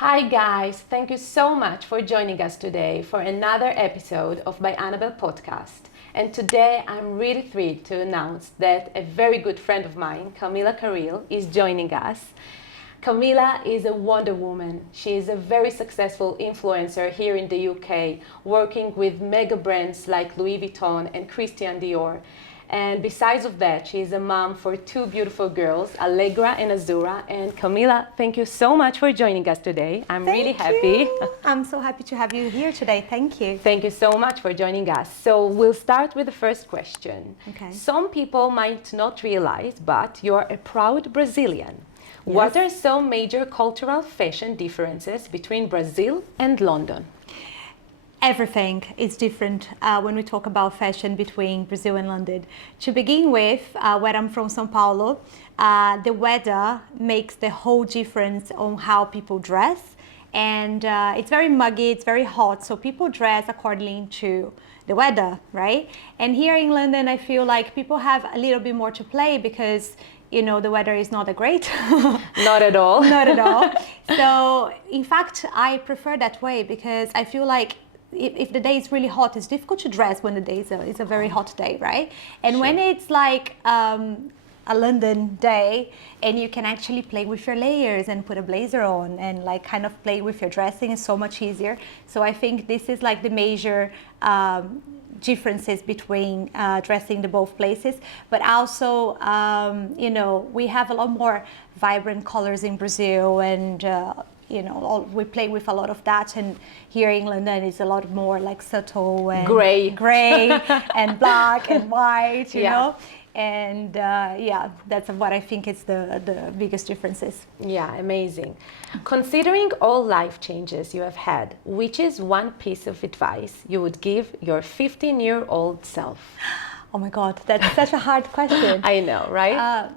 Hi guys, thank you so much for joining us today for another episode of By Anabelle podcast. And today I'm really thrilled to announce that a very good friend of mine, Camila Carril, is joining us. Camila is a Wonder Woman. She is a very successful influencer here in the UK, working with mega brands like Louis Vuitton and Christian Dior. And besides of that, she is a mom for two beautiful girls, Allegra and Azura. And Camila, thank you so much for joining us today. I'm really happy. I'm so happy to have you here today. Thank you. Thank you so much for joining us. So we'll start with the first question. Okay. Some people might not realize, but you're a proud Brazilian. Yes. What are some major cultural fashion differences between Brazil and London? Everything is different when we talk about fashion between Brazil and London. To begin with, where I'm from, São Paulo, the weather makes the whole difference on how people dress. And it's very muggy, it's very hot, so people dress according to the weather, right? And here in London, I feel like people have a little bit more to play because the weather is not that great. Not at all. Not at all. So, in fact, I prefer that way because I feel like if the day is really hot, it's difficult to dress when the day is a very hot day, right? And Sure. when it's like a London day and you can actually play with your layers and put a blazer on and like kind of play with your dressing is so much easier. So I think this is like the major differences between dressing the both places, but also we have a lot more vibrant colors in Brazil and we play with a lot of that, and here in London it's a lot more like subtle and gray and black and white, you know. And that's what I think is the biggest differences. Yeah, amazing. Considering all life changes you have had, which is one piece of advice you would give your 15-year-old self? Oh my God, that's such a hard question. I know, right?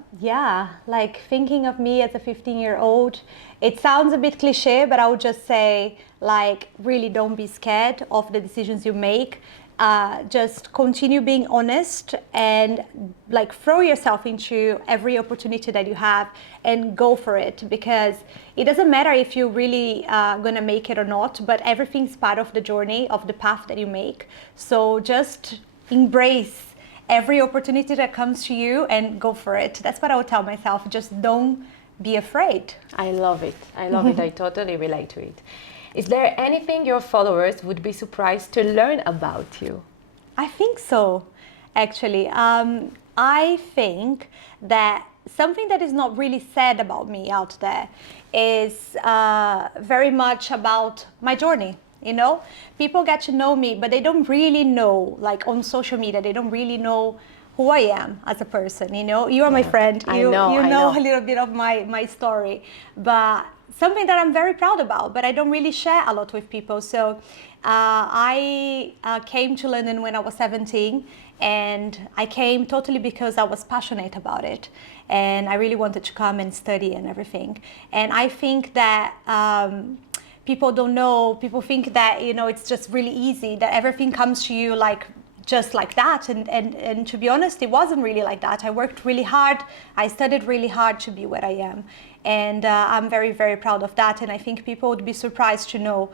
Like thinking of me as a 15-year-old, it sounds a bit cliche, but I would just say, like, really don't be scared of the decisions you make. Just continue being honest and like throw yourself into every opportunity that you have and go for it, because it doesn't matter if you're really gonna make it or not, but everything's part of the journey, of the path that you make. So just embrace every opportunity that comes to you and go for it. That's what I would tell myself. Just don't be afraid. I love it. I love it. I totally relate to it. Is there anything your followers would be surprised to learn about you? I think so, actually. I think that something that is not really said about me out there is very much about my journey. People get to know me, but they don't really know, like on social media, they don't really know who I am as a person. You are my friend. You know a little bit of my story, but something that I'm very proud about, but I don't really share a lot with people. So I came to London when I was 17, and I came totally because I was passionate about it. And I really wanted to come and study and everything. And I think that people don't know, people think that, it's just really easy, that everything comes to you like just like that. And to be honest, it wasn't really like that. I worked really hard. I studied really hard to be where I am. And I'm very, very proud of that. And I think people would be surprised to know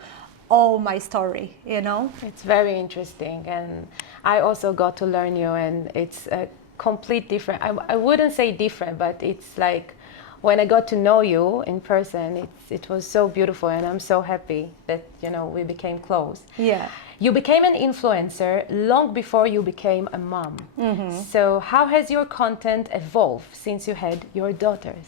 all my story, It's very interesting. And I also got to learn you, and it's a complete different, I wouldn't say different, but it's like, when I got to know you in person, it was so beautiful, and I'm so happy that, we became close. Yeah. You became an influencer long before you became a mom. Mm-hmm. So how has your content evolved since you had your daughters?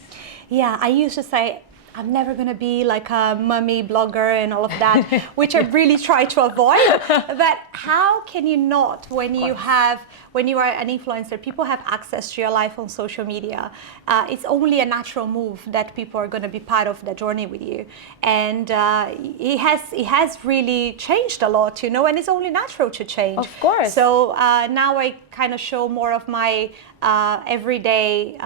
Yeah, I used to say, I'm never going to be like a mummy blogger and all of that, which I really try to avoid. But how can you not, when you are an influencer, people have access to your life on social media. It's only a natural move that people are going to be part of the journey with you. And it has really changed a lot, and it's only natural to change. Of course. So now I kind of show more of my everyday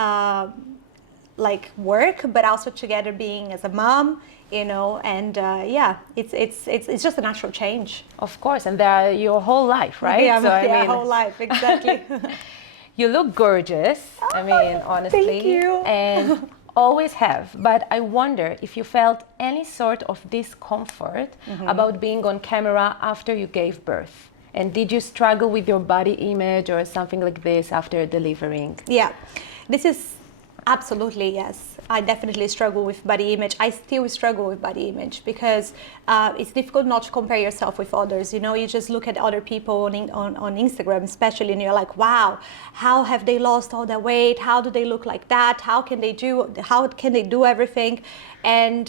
like work, but also together being as a mom, and it's just a natural change. Of course, and they're your whole life, right? Yeah, whole life, exactly. You look gorgeous. I mean, honestly. Thank you. And always have, but I wonder if you felt any sort of discomfort about being on camera after you gave birth. And did you struggle with your body image or something like this after delivering? Yeah, this is absolutely, yes. I definitely struggle with body image. I still struggle with body image because it's difficult not to compare yourself with others. You know, you just look at other people on Instagram, especially, and you're like, wow, how have they lost all that weight? How do they look like that? How can they do everything? And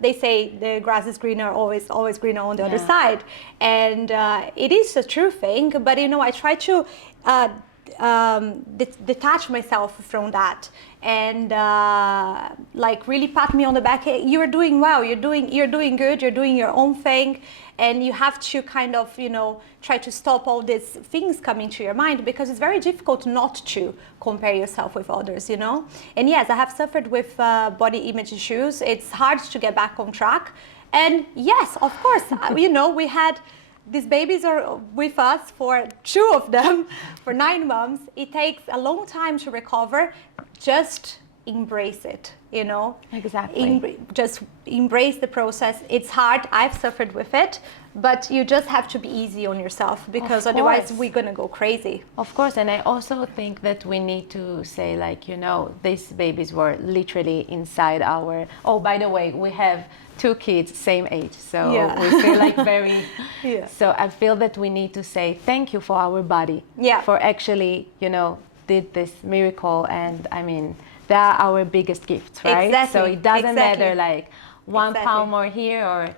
they say the grass is greener, always greener on the other side. And it is a true thing, but you know, I try to detach myself from that and like really pat me on the back. Hey, you're doing well, you're doing good, you're doing your own thing. And you have to kind of, you know, try to stop all these things coming to your mind, because it's very difficult not to compare yourself with others, you know. And yes, I have suffered with body image issues. It's hard to get back on track. And yes, of course, you know, we had these babies are with us, for 2 of them, for 9 months. It takes a long time to recover. Just embrace it, you know. Exactly. Just embrace the process. It's hard. I've suffered with it, but you just have to be easy on yourself, because otherwise we're gonna go crazy. Of course, and I also think that we need to say, like, you know, these babies were literally inside our... Oh, by the way, we have 2 kids, same age, so we feel like very... So I feel that we need to say thank you for our body, for actually, you know, did this miracle. And I mean, they are our biggest gifts, right? Exactly. So it doesn't matter like 1 pound more here or...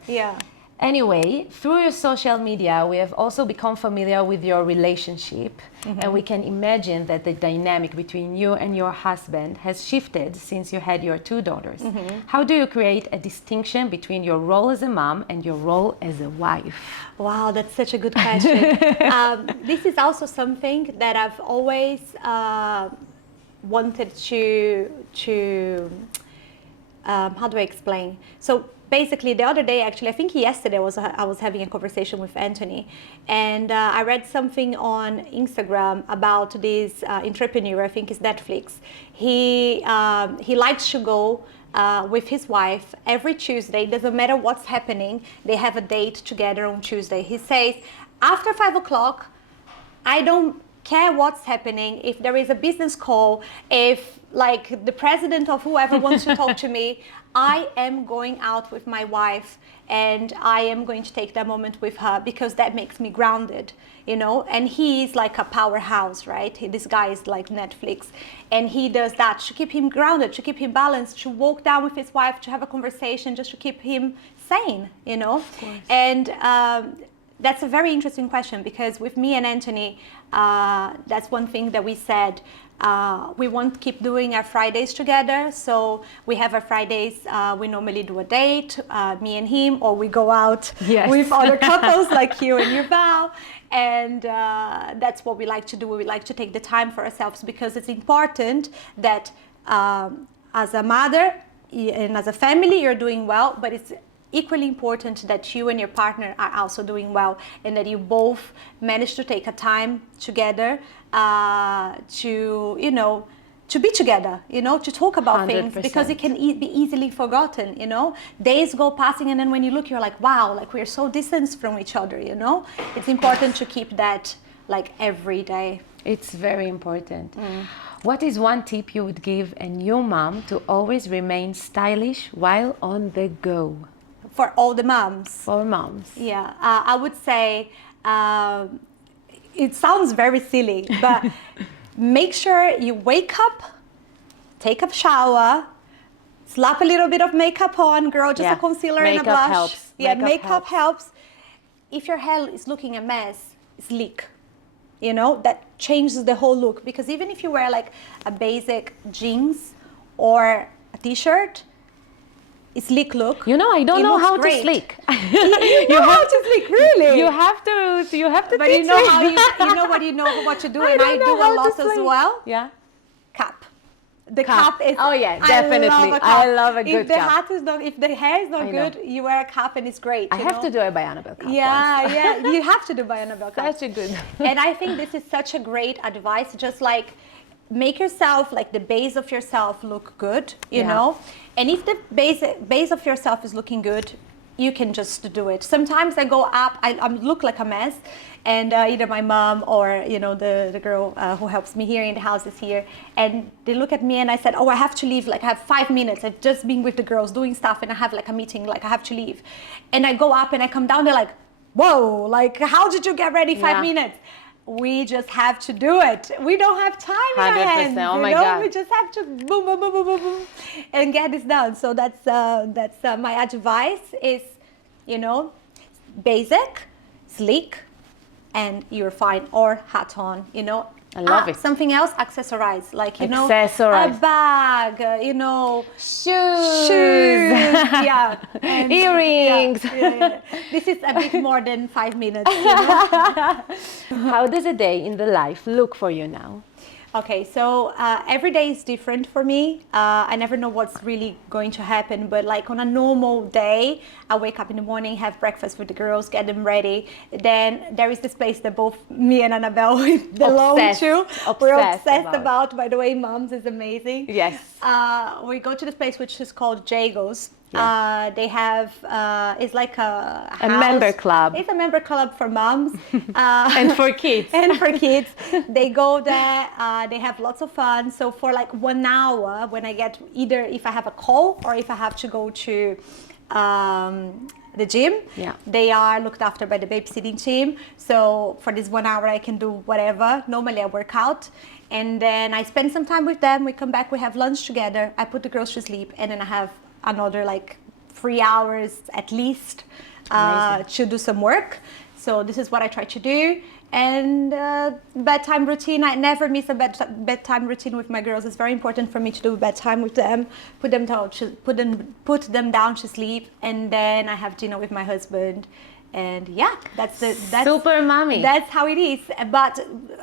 Anyway, through your social media, we have also become familiar with your relationship, and we can imagine that the dynamic between you and your husband has shifted since you had your 2 daughters. How do you create a distinction between your role as a mom and your role as a wife? Wow, that's such a good question. This is also something that I've always wanted to how do I explain? So basically, the other day, actually, I think yesterday I was having a conversation with Anthony, and I read something on Instagram about this entrepreneur. I think it's Netflix. He likes to go with his wife every Tuesday. Doesn't matter what's happening. They have a date together on Tuesday. He says, after 5 o'clock, I don't care what's happening. If there is a business call, if like the president of whoever wants to talk to me, I am going out with my wife and I am going to take that moment with her, because that makes me grounded, you know. And he's like a powerhouse, right? This guy is like Netflix, and he does that to keep him grounded, to keep him balanced, to walk down with his wife, to have a conversation, just to keep him sane, you know. And that's a very interesting question, because with me and Anthony, that's one thing that we said. We want to keep doing our Fridays together. So we have our Fridays, we normally do a date, me and him, or we go out with other couples like you and your vow. And that's what we like to do. We like to take the time for ourselves, because it's important that as a mother and as a family, you're doing well, but it's equally important that you and your partner are also doing well, and that you both manage to take a time together to, you know, to be together, you know, to talk about 100%. Things, because it can be easily forgotten, you know. Days go passing, and then when you look, you're like, wow, like we're so distant from each other, you know. It's important to keep that like every day. It's very important. What is one tip you would give a new mom to always remain stylish while on the go? For all the moms. For moms. Yeah, I would say, it sounds very silly, but make sure you wake up, take a shower, slap a little bit of makeup on, girl, just a concealer and a blush. Helps. Yeah, makeup helps. If your hair is looking a mess, sleek. You know, that changes the whole look, because even if you wear like a basic jeans or a t-shirt, sleek look. You know, I don't know how to sleek. You know how to sleek, really? You have to. But you know how you know what to do, and I do a lot as well. Yeah. Cap. The cap is. Oh yeah, definitely. I love a good cap. If the hair is not good, you wear a cap and it's great. I have to do it by Anabelle cap. Yeah, you have to do by Anabelle cap. Such a good. And I think this is such a great advice. Just like, make yourself, like the base of yourself, look good, you Yeah. know. And if the base of yourself is looking good, you can just do it. Sometimes I go up, I look like a mess, and either my mom or the girl who helps me here in the house is here, and they look at me and I said, oh, I have to leave, like I have 5 minutes. I've just been with the girls doing stuff and I have like a meeting, like I have to leave. And I go up and I come down, they're like, whoa, like how did you get ready 5 Yeah. minutes? We just have to do it. We don't have time in our 100%. hands. Oh you my know? God. We just have to boom, boom, boom, boom, boom, boom, and get this done. So that's my advice is, basic, sleek, and you're fine. Or hat on, I love it. Something else, accessorize, like, Accessorize. a bag, Shoes. yeah. And, Earrings. yeah. This is a bit more than 5 minutes, How does a day in the life look for you now? Okay, so every day is different for me. I never know what's really going to happen, but like on a normal day, I wake up in the morning, have breakfast with the girls, get them ready. Then there is this place that both me and Anabelle belong to. We're obsessed about. By the way, Moms is amazing. Yes. We go to this place which is called Jago's. Yeah. They have, it's like a member club. It's a member club for moms. And for kids. And for kids. They go there, they have lots of fun. So for like 1 hour, when I get either if I have a call or if I have to go to the gym, they are looked after by the babysitting team. So for this 1 hour, I can do whatever. Normally I work out. And then I spend some time with them. We come back, we have lunch together. I put the girls to sleep, and then I have another like 3 hours at least to do some work. So this is what I try to do. And bedtime routine, I never miss a bedtime routine with my girls. It's very important for me to do bedtime with them, put them down to sleep, and then I have dinner with my husband. And that's super mommy. That's how it is. But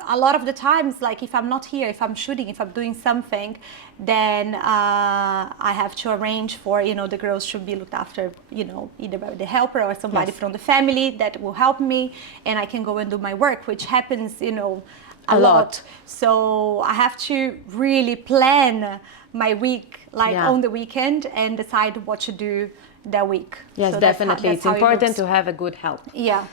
a lot of the times, like if I'm not here, if I'm shooting, if I'm doing something, then I have to arrange for the girls should be looked after, either by the helper or somebody from the family that will help me, and I can go and do my work, which happens a lot. So I have to really plan my week, like on the weekend, and decide what to do that week. Yes, so definitely. It's important to have a good help. Yeah.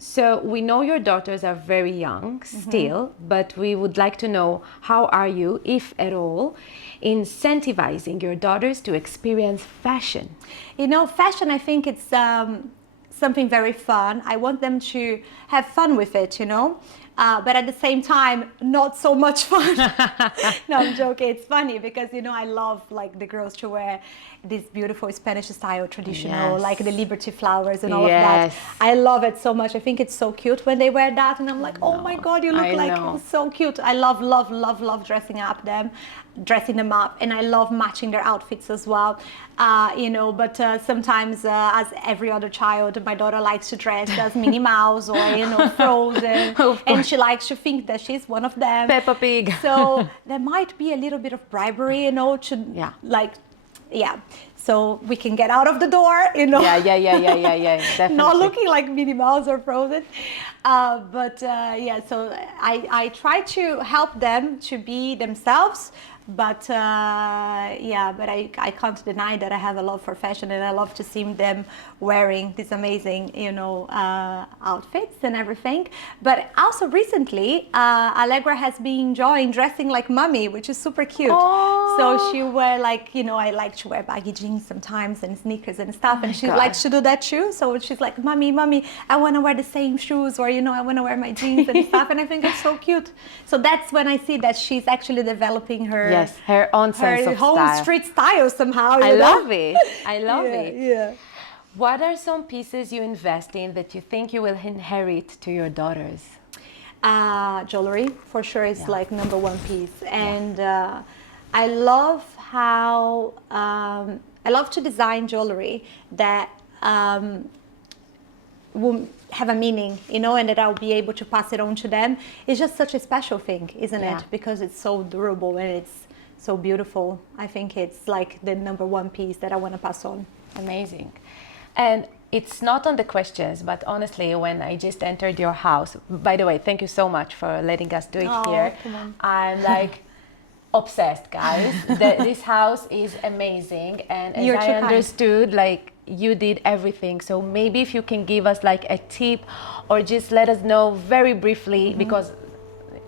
So we know your daughters are very young still, but we would like to know, how are you, if at all, incentivizing your daughters to experience fashion? Fashion, I think it's something very fun. I want them to have fun with it, but at the same time, not so much fun. No, I'm joking. It's funny because, I love like the girls to wear this beautiful Spanish style traditional, like the Liberty flowers and all of that. I love it so much. I think it's so cute when they wear that. And I'm like, oh my God, you look so cute. I love dressing them up. And I love matching their outfits as well. But sometimes as every other child, my daughter likes to dress as Minnie Mouse or, Frozen. And she likes to think that she's one of them. Peppa Pig. So there might be a little bit of bribery, so we can get out of the door, Yeah, definitely. Not looking like Minnie Mouse or Frozen. So I try to help them to be themselves. But I can't deny that I have a love for fashion, and I love to see them wearing these amazing, outfits and everything. But also recently, Allegra has been enjoying dressing like mommy, which is super cute. Oh. So she wear like, I like to wear baggy jeans sometimes and sneakers and stuff, and she likes to do that too. So she's like, mommy, I want to wear the same shoes, or I want to wear my jeans and stuff, and I think it's so cute. So that's when I see that she's actually developing her own sense of whole style. street style somehow. I love it. Yeah. What are some pieces you invest in that you think you will inherit to your daughters? Jewelry, for sure, is like number one piece. And I love how, I love to design jewelry that will have a meaning, and that I'll be able to pass it on to them. It's just such a special thing, isn't it? Because it's so durable and it's so beautiful. I think it's like the number one piece that I want to pass on. Amazing. And it's not on the questions, but honestly, when I just entered your house, by the way, thank you so much for letting us do it here. Come on. I'm like obsessed, guys. This house is amazing, and as You're I too kind. understood, like you did everything. So maybe if you can give us like a tip, or just let us know very briefly, because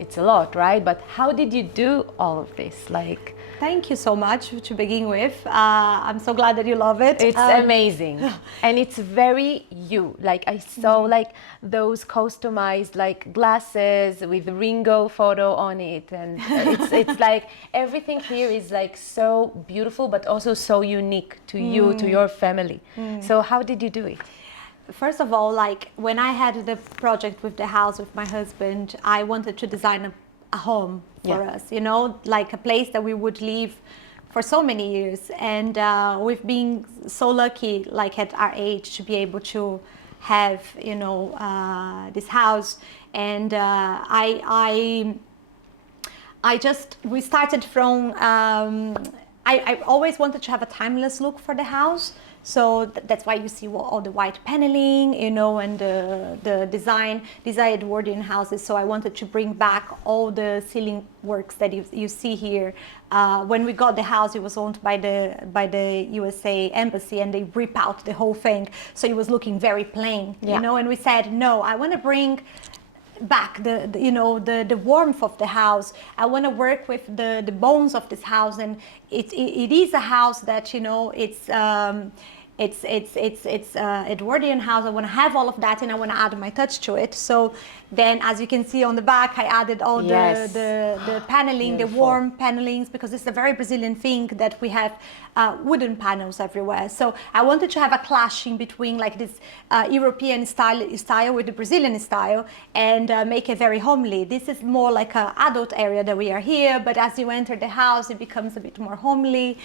it's a lot, right? But how did you do all of this? Like, Thank you so much to begin with. I'm so glad that you love it. it's amazing, and it's very you. Like I saw like those customized like glasses with Ringo photo on it, and it's like everything here is like so beautiful, but also so unique to you, to your family. So how did you do it? First of all, like when I had the project with the house with my husband, I wanted to design a home for us, you know, like a place that we would live for so many years. And we've been so lucky, like at our age, to be able to have, you know, this house. And we started from, I always wanted to have a timeless look for the house. So that's why you see all the white paneling, you know, and the design. These are Edwardian houses, so I wanted to bring back all the ceiling works that you see here. When we got the house, it was owned by the USA embassy, and they rip out the whole thing, so it was looking very plain, you know. And we said, no, I want to bring back the warmth of the house. I want to work with the bones of this house, and it is a house that, you know, it's Edwardian house. I want to have all of that, and I want to add my touch to it. So then, as you can see on the back, I added all the paneling, the warm panelings, because it's a very Brazilian thing that we have wooden panels everywhere. So I wanted to have a clashing between like this European style with the Brazilian style, and make it very homely. This is more like an adult area that we are here, but as you enter the house, it becomes a bit more homely.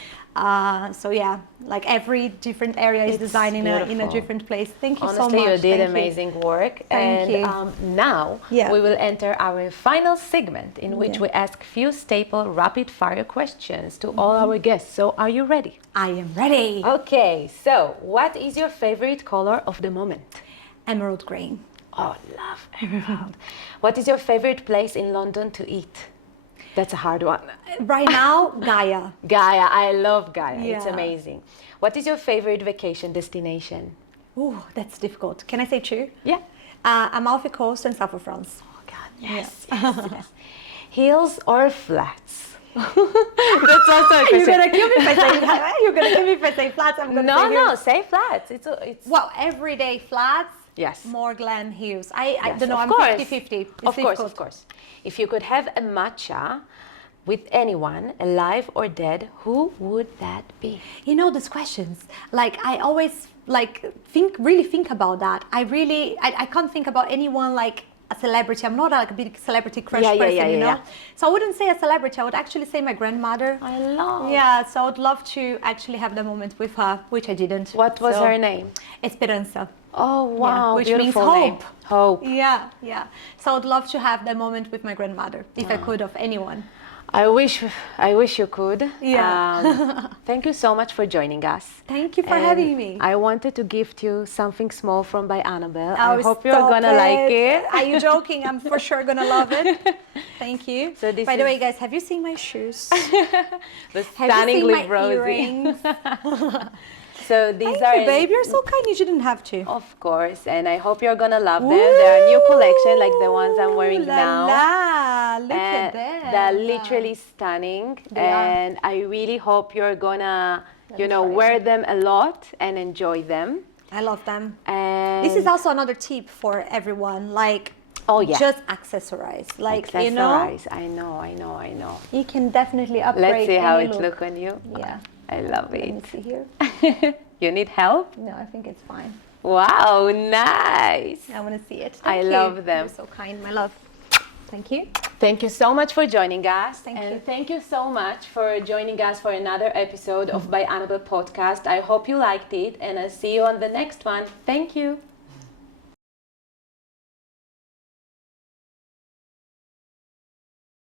So yeah, like every different area is designed in a different place. Thank you so much. Honestly, you did amazing work. Thank you. Now we will enter our final segment, in which we ask few staple rapid fire questions to all our guests. So are you ready? I am ready. Okay, so what is your favorite color of the moment? Emerald green. Oh, love emerald. What is your favorite place in London to eat? That's a hard one. Right now, Gaia. Gaia, I love Gaia. Yeah. It's amazing. What is your favorite vacation destination? Oh, that's difficult. Can I say two? Yeah. Amalfi Coast and south of France. Oh God, yes, yes. Heels or flats? That's also a question. You're gonna kill me if I say flats. I'm gonna say heels. No, say flats. It's well, everyday flats. Yes. More glam heels. I don't know. Of I'm course. 50-50. Of course. If you could have a matcha with anyone, alive or dead, who would that be? You know, these questions, like I always really think about that. I can't think about anyone like a celebrity. I'm not like a big celebrity crush person, you know? So I wouldn't say a celebrity. I would actually say my grandmother. I love. Yeah, so I would love to actually have the moment with her, which I didn't. What was her name? Esperanza. Oh, wow. Yeah, which means Beautiful name. hope. Hope. Yeah. So I'd love to have the moment with my grandmother, if I could, of anyone. I wish you could. Yeah. Thank you so much for joining us. Thank you for having me. I wanted to gift you something small from by Anabelle. Oh, I hope you're gonna like it. Are you joking? I'm for sure gonna love it. Thank you. So this by the way, guys, have you seen my shoes? The Have stunning you seen lip my rosy. earrings? So these Thank are you, babe. You're so kind. You shouldn't have to. Of course, and I hope you're gonna love them. They're a new collection, like the ones I'm wearing now. Look at that. They're literally stunning, and I really hope you're gonna, wear them a lot and enjoy them. I love them. And This is also another tip for everyone. Like, just accessorize. Like, accessorize. you know. I know. You can definitely upgrade. Let's see how any it look. looks on you. Yeah. I love Let it. me see here. You need help? No, I think it's fine. Wow, nice. I want to see it. I Thank you. love them. You're so kind, my love. Thank you. Thank you so much for joining us. Thank you. Thank you so much for joining us for another episode of By Anabelle podcast. I hope you liked it, and I'll see you on the next one. Thank you.